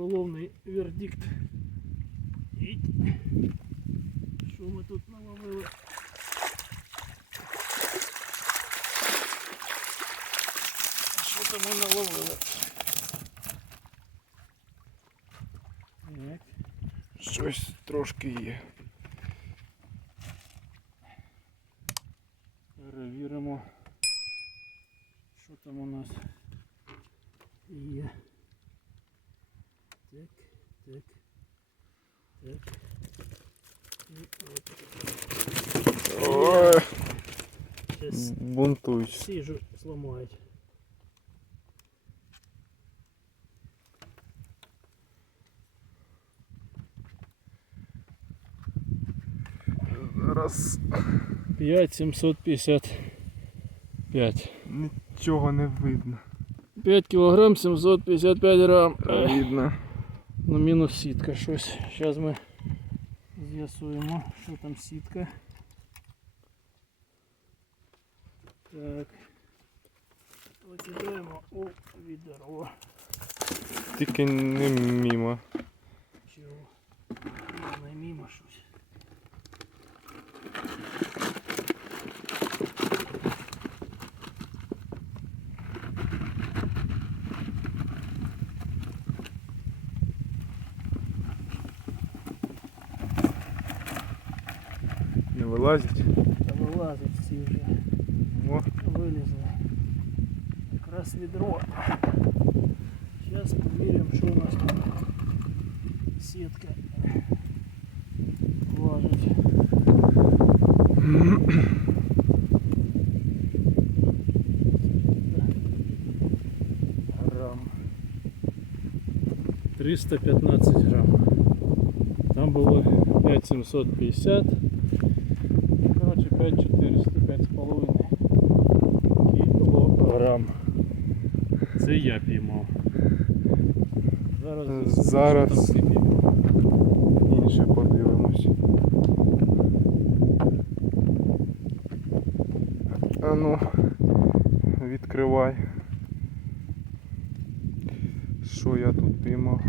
Уголовний вердикт. Що ми тут наловили? Що там ми наловили? Так. Щось трошки є. Перевіримо, що там у нас є. Так, так, так. І от. Ой, Щас бунтують. сіжу зламають. Зараз 5755. нічого не видно. 5 кілограм 755 грам. Видно. Ну мінус сітка щось. Зараз ми з'ясуємо, що там сітка. Так. Викидаємо у відро. Тільки не мімо. Чого? Не мимо щось. Не вилазить. Та вилазить всі вже. О, Вилізли. Якраз відро. Зараз перевіримо, що у нас тут. Сітка важить. Грам. 315 грам. Там було 5750. Коротше, 5400, 5,5 кілограм. Це я піймав. Зараз, Зараз. інше подивимось. А ну, відкривай. Що я тут піймав?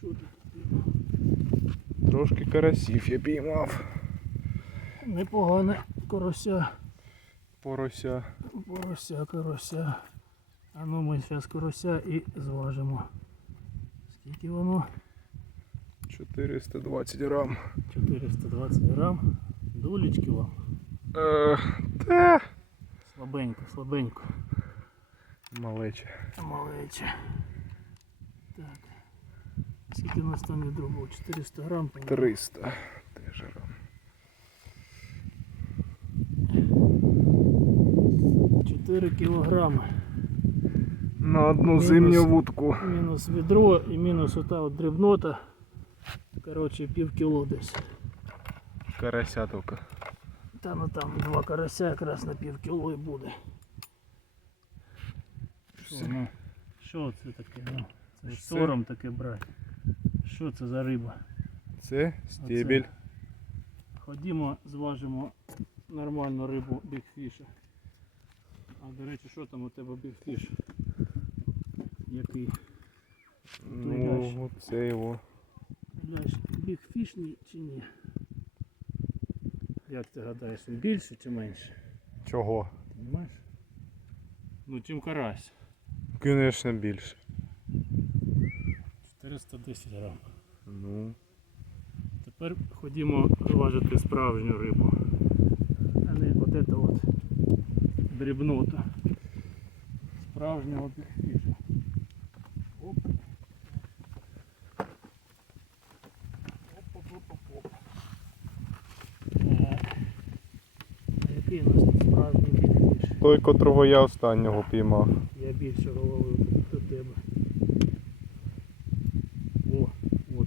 Що ти піймав? Трошки карасів я піймав. Непогане корося. Порося. Порося, корося. А ну ми зараз корося і зважимо. Скільки воно? 420 грам. 420 грам. Дулечки вам. Е, та. Слабенько, слабенько. Малече. Малече. Так. Скільки у нас там відро було? 400 грам. 300 теж грам. 4 кілограми. На одну Мінус. зимню вудку. Мінус відро і мінус ота от дрібнота. Коротше, пів кіло десь. Карася тільки. Та ну там два карася якраз на пів кіло і буде. Що, ну, що це таке? Ну, це ж сором таке брати. Що це за риба? Це стебель. Ходімо, зважимо нормальну рибу бігфіша. А до речі, що там у тебе бігфіш? Який? Ну, це його. Ляш, бігфішний чи ні? Як ти гадаєш, він більше чи менше? Чого? Понимаєш? Ну, чим карась. Звісно, більше. 410 грам. Ну, Тепер ходімо зважити справжню рибу. А не от це от дрібнота. Справжнього бігфіша. Оп. Оп-оп-оп-оп. Який у нас тут справжній бігфіш? той, котрого я останнього піймав. Я більше головою до тебе. О, от.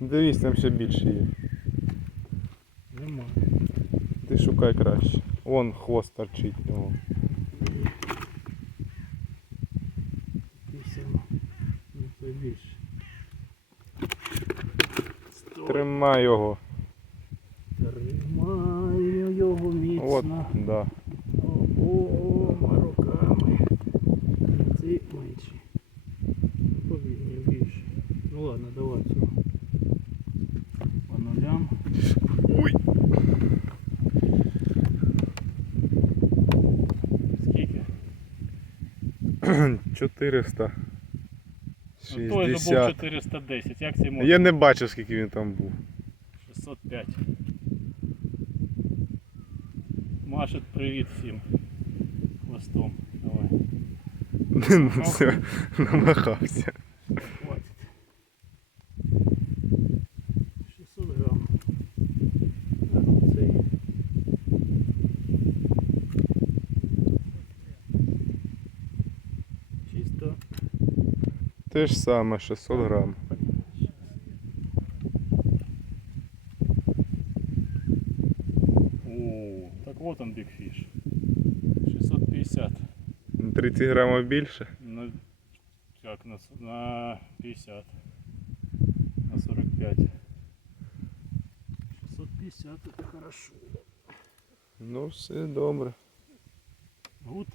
Дивись, там ще більше є. Нема. Ти шукай краще. Вон хвост торчить. Вісім. Ну. Тримай його. Тримаю його От, міцно. да. Обома 400. Ну, той забув 410. Як це можна? Я не бачив, скільки він там був. 605. Машет привіт всім. Хвостом. Давай. Ну все, намахався. Те ж саме, 600 грам. О, так вот он Big Fish. 650. 30 грамів більше. На, как, на, с- на 50. На 45. 650 это хорошо. Ну все добре. Гуд.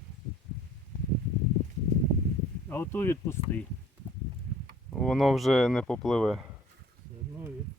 А ото відпусти. Воно вже не попливе. Все.